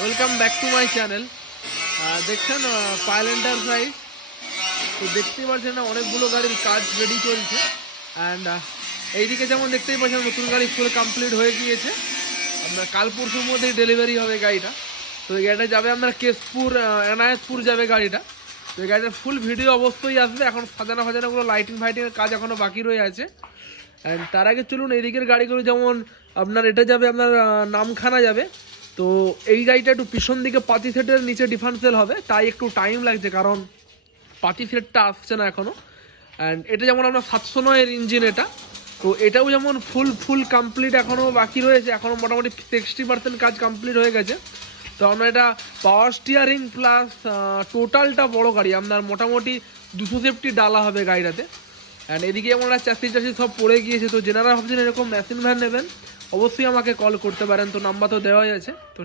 Welcome back to my channel. দেখছেন Payel enterprise. তো দেখতেই পাচ্ছেন না, অনেকগুলো গাড়ির কাজ রেডি চলছে। অ্যান্ড এইদিকে যেমন দেখতেই পাচ্ছেন নতুন গাড়ি ফুল কমপ্লিট হয়ে গিয়েছে। আপনার কাল পরশুর মধ্যেই ডেলিভারি হবে গাড়িটা। তো এই গাড়িটা যাবে আপনার কেশপুর এনায়েতপুর যাবে গাড়িটা। তো এই গাড়িটার ফুল ভিডিও অবশ্যই আসবে। এখন সাজানোগুলো লাইটিং ফাইটিংয়ের কাজ এখনও বাকি রয়ে আছে। অ্যান্ড তার আগে চলুন এইদিকের গাড়িগুলো, যেমন আপনার এটা যাবে আপনার নামখানা যাবে। তো এই গাড়িটা একটু পিছন দিকে পাতি সেটের নিচে ডিফারেন্সিয়াল হবে, তাই একটু টাইম লাগছে, কারণ পাতি সেটটা আসছে না এখনও। অ্যান্ড এটা যেমন আপনার 709 ইঞ্জিন এটা, তো এটাও যেমন ফুল কমপ্লিট এখনও বাকি রয়েছে। এখনও মোটামুটি 60% কাজ কমপ্লিট হয়ে গেছে। তো আপনার এটা পাওয়ার স্টিয়ারিং প্লাস টোটালটা বড় গাড়ি, আপনার মোটামুটি 200 সেফটি ডালা হবে গাড়িটাতে। অ্যান্ড এদিকে আমরা চ্যাসি সব পড়ে গিয়েছে। তো যেনারা ভাবছেন এরকম মেশিন ভ্যান নেবেন, অবশ্যই আমাকে কল করতে পারেন। তো নাম্বার তো দেওয়াই আছে। তো